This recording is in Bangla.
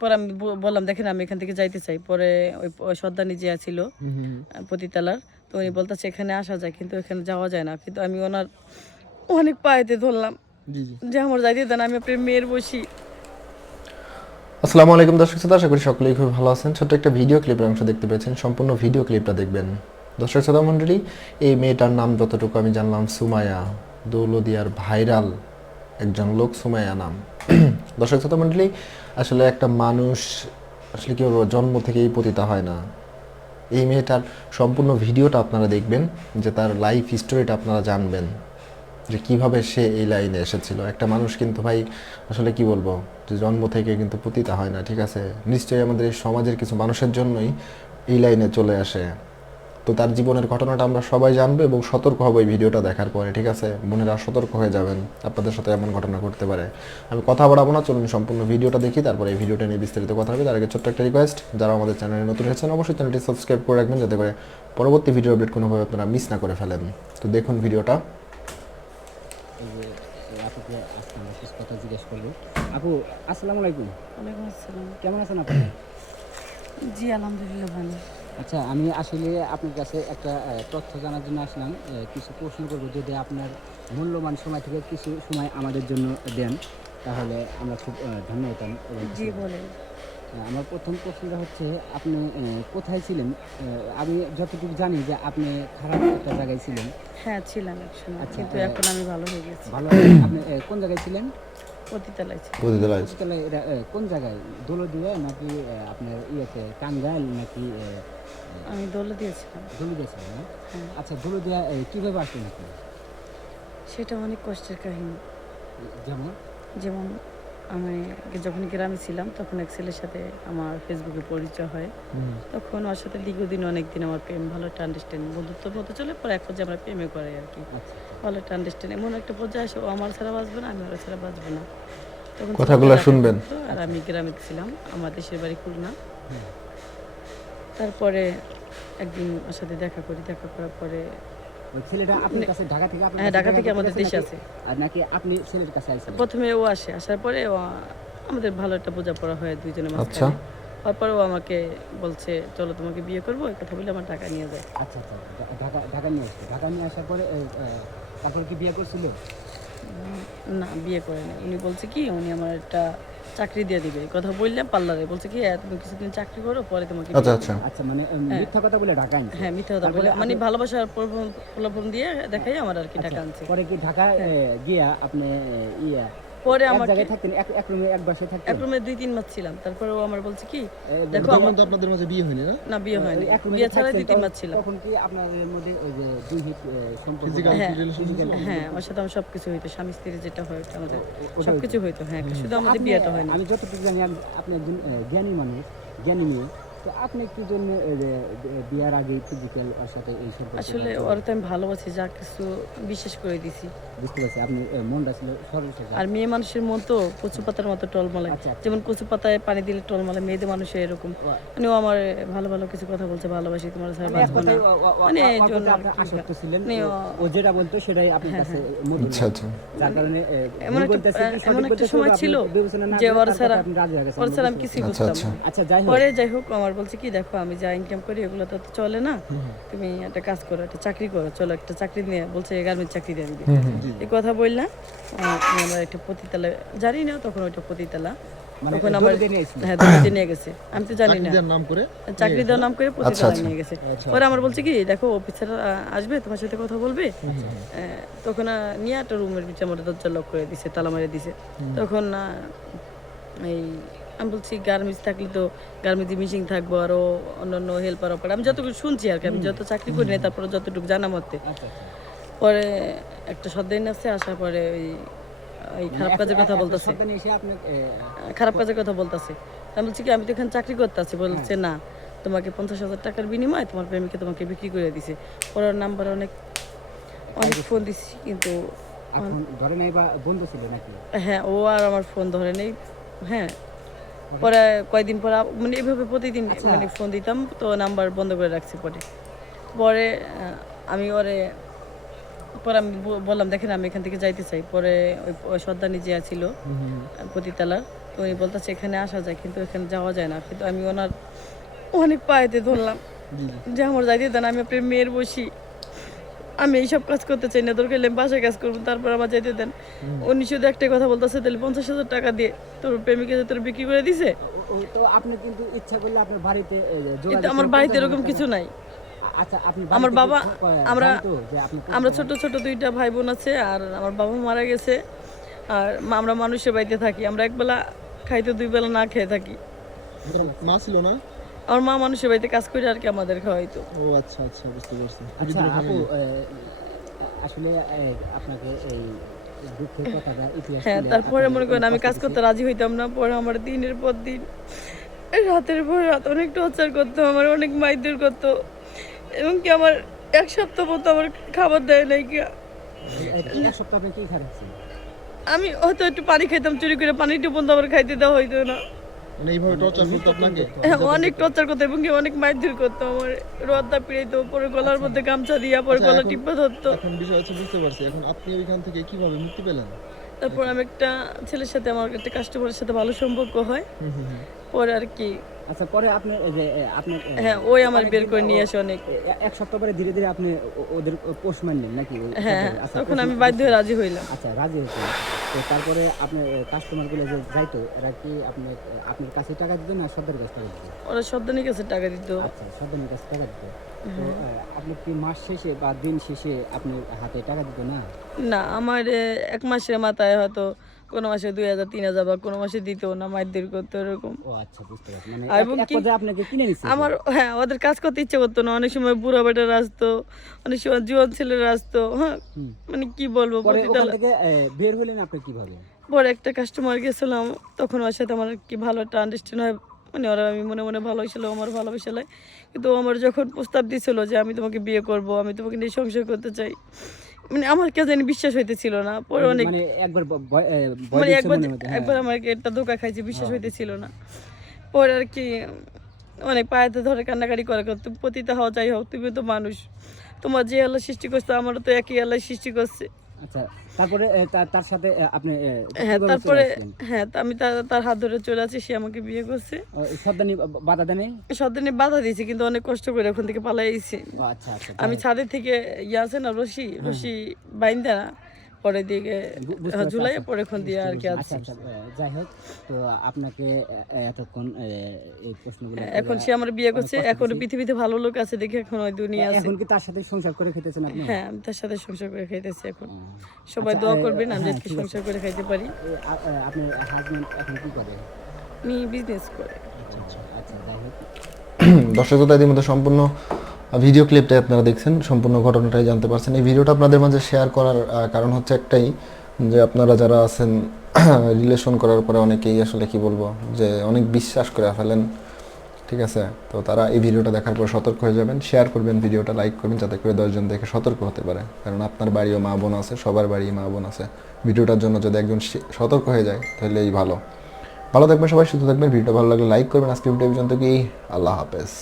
পরে আমি বললাম দেখেন আমি এখান থেকে যাইতে চাই। পরে ওই সর্দারনি যে ছিল পতিতালার, তো উনি বলতেছে এখানে আসা যায় কিন্তু এখানে যাওয়া যায় না। কিন্তু আমি ওনার অনেক পায়েতে ধরলাম যে আমার যাইতে দেন, আমি আপনার মেয়ের বসি। আসসালামু আলাইকুম দর্শক শ্রোতা, আশা করি সকলেই খুব ভালো আছেন। ছোট্ট একটা ভিডিও ক্লিপের অংশ দেখতে পেয়েছেন, সম্পূর্ণ ভিডিও ক্লিপটা দেখবেন। দর্শক শ্রোতা মণ্ডলী, এই মেয়েটার নাম যতটুকু আমি জানলাম সুমাইয়া, দৌলদিয়ার ভাইরাল একজন লোক সুমাইয়া নাম। দর্শক শ্রোতা মণ্ডলী, আসলে একটা মানুষ আসলে কি বলবো, জন্ম থেকেই পতিতা হয় না। এই মেয়েটার সম্পূর্ণ ভিডিওটা আপনারা দেখবেন, যে তার লাইফ হিস্টোরিটা আপনারা জানবেন যে কিভাবে সে এই লাইনে এসেছিল। একটা মানুষ কিন্তু ভাই আসলে কি বলবো, যে জন্ম থেকে কিন্তু পতিতা হয় না, ঠিক আছে? নিশ্চয়ই আমাদের এই সমাজের কিছু মানুষের জন্যই এই লাইনে চলে আসে। তো তার জীবনের ঘটনাটা আমরা সবাই জানবো এবং সতর্ক হবো এই ভিডিওটা দেখার পরে, ঠিক আছে? বোনেরা সতর্ক হয়ে যাবেন, আপনাদের সাথে এমন ঘটনা ঘটতে পারে। আমি কথা বাড়াবো না, চলুন সম্পূর্ণ ভিডিওটা দেখি, তারপরে এই ভিডিওটা নিয়ে বিস্তারিত কথা হবে। তার আগে ছোট্ট একটা রিকোয়েস্ট, যারা আমাদের চ্যানেলে নতুন হয়েছেন অবশ্যই চ্যানেলটি সাবস্ক্রাইব করে রাখবেন, যাতে করে পরবর্তী ভিডিও আপডেট কোনোভাবে আপনারা মিস না করে ফেলেন। তো দেখুন ভিডিওটা। এই যে আপুকে আজকে আমরা কিছু কথা জিজ্ঞেস করবো। আপু, আসসালামু আলাইকুম। ওয়ালাইকুম আসসালাম। কেমন আছেন আপনি? জি আলহামদুলিল্লাহ ভালো। আচ্ছা, আমি আসলে আপনার কাছে একটা তথ্য জানার জন্য আসলাম। কিছু প্রশ্ন করবো, যদি আপনার মূল্যবান সময় থেকে কিছু সময় আমাদের জন্য দেন তাহলে আমরা খুব ধন্য হতাম। জি বলেন। আমার প্রথম প্রশ্নটা হচ্ছে, আপনি কোথায় ছিলেন? আমি যতটুকু জানি যে আপনি খারাপ একটা জায়গায় ছিলেন। হ্যাঁ ছিলাম একসময়, আচ্ছা, কিন্তু এখন আমি ভালো হয়ে গেছি। ভালো। আপনি কোন জায়গায় ছিলেন? পতিতালায় ছিলাম। পতিতালয়। পতিতালয়, এটা কোন জায়গায়? দৌলদিয়া নাকি আপনার ইয়েতে টাঙ্গাইল নাকি আমি দৌলে দিয়েছিলাম। দৌলদিয়া ছিলেন না? হ্যাঁ, আচ্ছা, দৌলদিয়া কীভাবে আসলেন আপনি? সেটা অনেক কষ্টের কাহিনী। যেমন? যেমন আমি যখন গ্রামে ছিলাম তখন এক ছেলের সাথে আমার ফেসবুকে পরিচয় হয়। তখন ওর সাথে দীর্ঘদিন অনেকদিন আমার প্রেম, ভালো একটা আন্ডারস্ট্যান্ডিং, বন্ধুত্বর মতো চলে। পরে এক পর্যায়ে আমরা প্রেমে করাই আর কি। আচ্ছা, আচ্ছা। ভালো একটা আন্ডারস্ট্যান্ডিং, এমন একটা পর্যায়ে আসে ও আমার ছাড়া বাঁচবে না, আমি ওর ছাড়া বাঁচবো না। তখন কথাগুলো শুনবেন। আর আমি গ্রামে ছিলাম, আমার দেশের বাড়ি খুলনা। হ্যাঁ। তারপরে একদিন ওর সাথে দেখা করি, দেখা করার পরে ওই ছেলেটা আপনার কাছে ঢাকা থেকে আপনার হ্যাঁ, কাছে ঢাকা দেখা থেকে করতে আমাদের গেছে দেশে নাকি? আছে। আর নাকি আপনি ছেলের কাছে আইছিলেন? প্রথমে ও আসে, আসার পরে ও আমাদের ভালো একটা বোঝাপড়া হয় দুইজনের আচ্ছা। মাঝখানে। তারপরে ও আমাকে বলছে চলো তোমাকে বিয়ে করবো, এই কথা বলে আমার টাকা নিয়ে যায়। আচ্ছা, আচ্ছা। ঢাকা ঢাকা নিয়ে আসছে। ঢাকা নিয়ে আসার পরে তারপরে কি বিয়ে করছিল? না, বিয়ে করে না। উনি বলছে কি উনি আমার একটা চাকরি দিয়ে দিবে, এই কথা বললাম পার্লারে। বলছে কি তুমি কিছুদিন চাকরি করো, পরে তোমাকে আচ্ছা বিয়ে আচ্ছা। করবো। আচ্ছা, মানে মিথ্যা কথা বলে ঢাকা আনছে? হ্যাঁ, মিথ্যা কথা তারপরে বলে, মানে আপনি- ভালোবাসার প্রলোভন দিয়ে দেখাই আমার আর কি আচ্ছা, টাকা আনছে। পরে কি ঢাকা গিয়া আপনি ইয়া পরে এক আমাকে জায়গায় থাকতেন, এক রুমে এক বাসায় থাকতেন? এক রুমে 2-3 মাস ছিলাম। তারপরে ও আমার বলছে কি দেখো তখন আমার তো আপনাদের মাঝে বিয়ে হয়নি না? না, বিয়ে হয়নি। এক রুমে বিয়ে ছাড়াই থাকতেন, 2-3 মাস ছিলাম। তখন কি আপনাদের মধ্যে ওই যে দৈহিক সম্পর্ক? Physical হ্যাঁ, relation ছিল? হ্যাঁ, আমার সাথে আমার সবকিছু হইতো, স্বামী স্ত্রীর যেটা হয় ওটা আমাদের ওটা সবকিছু হইতো। হ্যাঁ, শুধু আমাদের আপনি- বিয়েটা হয়নি। আমি যতটুকু জানি, আপনি একজন জ্ঞানী মানুষ, জ্ঞানী মেয়ে। তো আপনি কি জন্য বিয়ার আগে ফিজিক্যাল ওর সাথে এই সম্পর্ক? আসলে ওর তো আমি ভালোবাসি, যা কিছু বিশ্বাস করে দিছি। বুঝতে পারছি, আপনি মনটা ছিল সরল সোজা। আর মেয়ে মানুষের মন তো কচু পাতার মতো টলমলে। আচ্ছা, আচ্ছা। যেমন কচু পাতায় পানি দিলে টলমলে, মেয়েদের মানুষের এরকম। মানে ও আমার ভালো ভালো কিছু কথা বলছে, ভালোবাসি, তোমার ছাড়া মানে এক বাঁচবো না। কথায় মানে এই ওর জন্য প্রতি আর আপনি কি। আসক্ত ছিলেন। মানে ও যেটা বলতো সেটাই আপনার কাছে মধুর আচ্ছা লাগতো। আচ্ছা। যার কারণে এমন ভুল একটা বলতেছে কি সঠিক এমন একটা বলতেছে সময় আপনি ছিল বিবেচনা না যে করে ওর তার ছাড়া কথা আপনি রাজি হয়ে গেছেন। ওর ছাড়া আমি কিছুই আচ্ছা বুঝতাম আচ্ছা। না। আচ্ছা, যাই হোক। পরে যাই হোক আমার বলছে কি দেখো আমি যা ইনকাম করি এগুলো তো চলে না, তুমি একটা কাজ করো, একটা চাকরি করো, চলো একটা চাকরি নিয়ে, বলছে গার্মেন্টস চাকরি দিয়ে দিবে। এই কথা বললাম। আমরা একটা পতিতালা জানি না তখন, ওইটা পতিতালা। মানে তখন আমার দৌড়ে দিয়ে নিয়ে এসেছিল? হ্যাঁ দৌড়ে নিয়ে গেছে, আমি তো জানি না। নাম করে চাকরি দেওয়ার নাম করে আচ্ছা, পতিতালায় আচ্ছা। নিয়ে গেছে। পরে আমার বলছে কি দেখো অফিসার আসবে তোমার সাথে কথা বলবে। তখন নিয়ে একটা রুমের ভিতরে আমার দরজা লক করে দিছে, তালা মেরে দিছে। তখন এই আমি বলছি গার্মেন্টস থাকলে তো গার্মেন্টস মিশিং থাকবো, আরো অন্যান্য হেল্পার অপার, আমি যতটুকু শুনছি আর কি, আমি যত চাকরি করি না, তারপরে যতটুকু জানা মতে। আচ্ছা, আচ্ছা। পরে একটা সর্দার আছে, আসার পরে ওই খারাপ কাজের কথা বলতেছে, সাবধানে এসে আপনি খারাপ কাজের কথা বলতেছে। আমি বলছি কি আমি তো এখানে চাকরি করতে আছি। বলছে না, তোমাকে 50,000 টাকার বিনিময়ে তোমার প্রেমিকা তোমাকে বিক্রি করে দিছে। পরে ওর নাম্বার অনেক ফোন দিছি, কিন্তু এখন ধরে নাই বা বন্ধ ছিল নাকি? হ্যাঁ ও আর আমার ফোন ধরে নেই। হ্যাঁ, পরে কয়েকদিন পর মানে এইভাবে প্রতিদিন মানে ফোন দিতাম, তো নাম্বার বন্ধ করে রাখছি। পরে পরে আমি ওরে পরে আমি বললাম দেখেন আমি এখান থেকে যাইতে চাই। পরে ওই সর্দারনি যে ছিল পতিতালার, তো তো উনি বলতেছে এখানে আসা যায়, কিন্তু এখানে যাওয়া যায় না। কিন্তু আমি ওনার অনেক পায়েতে ধরলাম যে আমার যাইতে দেন, আমি আপনার মেয়ের বসি, আমি এইসব কাজ করতে চাই না, দরকার হলে আমি বাসায় কাজ করবো, তারপর আমার যাইতে দেন। উনি শুধু একটাই কথা বলতেছে, তাহলে 50,000 টাকা দিয়ে তোর প্রেমিকে যে তোর বিক্রি করে দিছে। তো আপনি কিন্তু ইচ্ছা করলে আপনার বাড়িতে কিন্তু যোগাযোগ আমার করে বাড়িতে 50,000 এরকম টাকা- কিছু নাই। আচ্ছা আপনি আমার বাড়িতে বাবা, কি আমরা জানতো যে আপনি আমরা ছোট ছোট 2টা ভাই বোন আছে, আর আমার বাবা মারা গেছে। আর আমরা মানুষের বাড়িতে থাকি, আমরা একবেলা খাইতে 2 বেলা না খেয়ে থাকি। আপনার মা ছিল না? আমার মা মানুষের বাড়িতে কাজ করে আর কি আমাদের খাওয়াইতো। ও আচ্ছা আচ্ছা, বুঝতে পারছি। আচ্ছা দরিদ্র আপু family। আসলে আপনাকে এই দুঃখের কথাটা ইতিহাস হ্যাঁ, তুলে তারপরে আপনাকে মনে করেন আমি কষ্ট কাজ করতে রাজি হইতাম না। পরে আমার দিনের পর দিন, রাতের পর রাত অনেক টর্চার করতো, আমার অনেক মাইরধর করতো, এবং কি আমার 1 সপ্তাহ মতো আমার খাবার দেয় নাই কি। এক সপ্তাহ আপনি কি খাচ্ছেন? আমি হয়তো একটু পানি খাইতাম চুরি করে, পানিটু বন্ধ আমার খাইতে দেওয়া হইতো না। মানে এইভাবে টর্চার করতো আপনাকে? হ্যাঁ, অনেক টর্চার করতো, এবং কি অনেক মাইরধর করতো, আমার রদ্দা পিড়াইতো, পরে গলার মধ্যে গামছা দিয়া, পরে আচ্ছা, গলা এখন- টিপা ধরতো। এখন বিষয় হচ্ছে, বুঝতে পারছি। এখন আপনি ওইখান থেকে কিভাবে মুক্তি পেলেন? তারপর আমি একটা ছেলের সাথে, আমার একটা কাস্টমারের সাথে ভালো সম্পর্ক হয়। হুম হুম হুম। পরে আর কি, আচ্ছা পরে আপনি এই যে আপনি হ্যাঁ, ওই আমার বের করে নিয়ে আসে অনেক। এক সপ্তাহ পরে ধীরে ধীরে আপনি ওদের পোষ মানলেন নাকি হ্যাঁ, আচ্ছা, তখন পোষ আমি মান- বাধ্য হয়ে রাজি হইলাম। আচ্ছা রাজি হয়েছেন। তো তারপরে আপনার কাস্টমার গুলো যে যাইতো এরা কি আপনার কাছে টাকা দিত না সর্দারের কাছে টাকা দিত? ওরা সর্দানির কাছে টাকা দিত। আচ্ছা সর্দারের কাছে টাকা দিত। তো আপনি কি মাস শেষে বা দিন শেষে আপনার হাতে টাকা দিত না? না, আমার 1 মাসের মাথায় হয়তো কোনো মাসে 2,000 3,000, বা কোনো মাসে দিত না, মাইরধর করতো এরকম। ও আচ্ছা বুঝতে পারছি। মানে আর এবং এক কি, পর্যায়ে আপনাকে কিনে নিচ্ছে আমার, হ্যাঁ, ওদের কাজ করতে ইচ্ছে করতো না। অনেক সময় বুড়া বেটারা আসতো, অনেক সময় জুয়ান ছেলেরা আসতো। হ্যাঁ, হুম। মানে কি বলবো, পরে প্রতিটা। ওখান থেকে বের হলেন আপনি কিভাবে? পরে একটা কাস্টমার গেছিলাম, তখন ওর সাথে আমার কি ভালো একটা আন্ডারস্ট্যান্ড হয়, মানে ওরা, আমি মনে মনে ভালোবাসছিল, আমার ভালোবাসলে। কিন্তু ও আমার যখন প্রস্তাব দিছিল যে আমি তোমাকে বিয়ে করব, আমি তোমাকে নিয়ে সংসার করতে চাই, মানে আমার কে জানি বিশ্বাস হইতেছিল না। পরে অনেক, মানে একবার ভয় মানে দিচ্ছে একবার মনের মধ্যে, হ্যাঁ। একবার আমাকে একটা ধোকা খাইছে, বিশ্বাস হইতেছিল না। পরে আর কি অনেক পায়েতে ধরে কান্নাকাটি করে, তুমি পতিতা হও যাই হোক, তুমি তো মানুষ, তোমার যে আল্লাহ সৃষ্টি করছে আমারও তো একই আল্লাহ সৃষ্টি করছে। আচ্ছা তারপরে তার সাথে আপনি হ্যাঁ, কিভাবে তারপরে, চলে আসলেন? হ্যাঁ, আমি তার হাত ধরে চলে আছি, সে আমাকে বিয়ে করছে। সর্দানি বাধা দেয় নাই? সর্দানি বাধা দিয়েছে, কিন্তু অনেক কষ্ট করে ওখান থেকে পালাই আইছি। ও আচ্ছা আচ্ছা আমি ছাদের থেকে ইয়ে আছে না, রশি রশি বাইন্দা না, পরে দিকে বুঝতে পারছি, ঝুলাই, আচ্ছা। পরে এখন দিয়ে আর কি আচ্ছা আছে। আচ্ছা যাই হোক, তো আপনাকে এতক্ষণ এই প্রশ্নগুলো এখন সে আমার বিয়ে করছে, এখন পৃথিবীতে ভালো লোক আছে দেখে এখন ওই দুনিয়া আছে। এখন কি তার সাথে সংসার করে খেতেছেন আপনি? হ্যাঁ, আমি তার সাথে সংসার করে খাইতেছি এখন। ও, সবাই আচ্ছা, দোয়া করবেন আমি হ্যাঁ, যাতে ঠিক আছে। সংসার করে খাইতে পারি। আপনার হাজবেন্ড এখন কি করে? আমি বিজনেস করে। আচ্ছা যাই হোক, দর্শক শ্রোতা, ইতিমধ্যে সম্পূর্ণ ভিডিও ক্লিপটাই আপনারা দেখছেন, সম্পূর্ণ ঘটনাটাই জানতে পারছেন। এই ভিডিওটা আপনাদের মাঝে শেয়ার করার কারণ হচ্ছে একটাই, যে আপনারা যারা আছেন রিলেশন করার পরে অনেকেই আসলে কি বলবো, যে অনেক বিশ্বাস করে ফেলেন, ঠিক আছে? তো তারা এই ভিডিওটা দেখার পর সতর্ক হয়ে যাবেন, শেয়ার করবেন, ভিডিওটা লাইক করবেন, যাতে করে 10 জন দেখে সতর্ক হতে পারে। কারণ আপনার বাড়িও মা বোন আছে, সবার বাড়ি মা বোন আছে। ভিডিওটার জন্য যদি একজন সতর্ক হয়ে যায় তাহলে এই ভালো থাকবেন সবাই, সুস্থ থাকবেন। ভিডিওটা ভালো লাগলে লাইক করবেন। আজকে ভিডিও পর্যন্ত কি, আল্লাহ হাফেজ।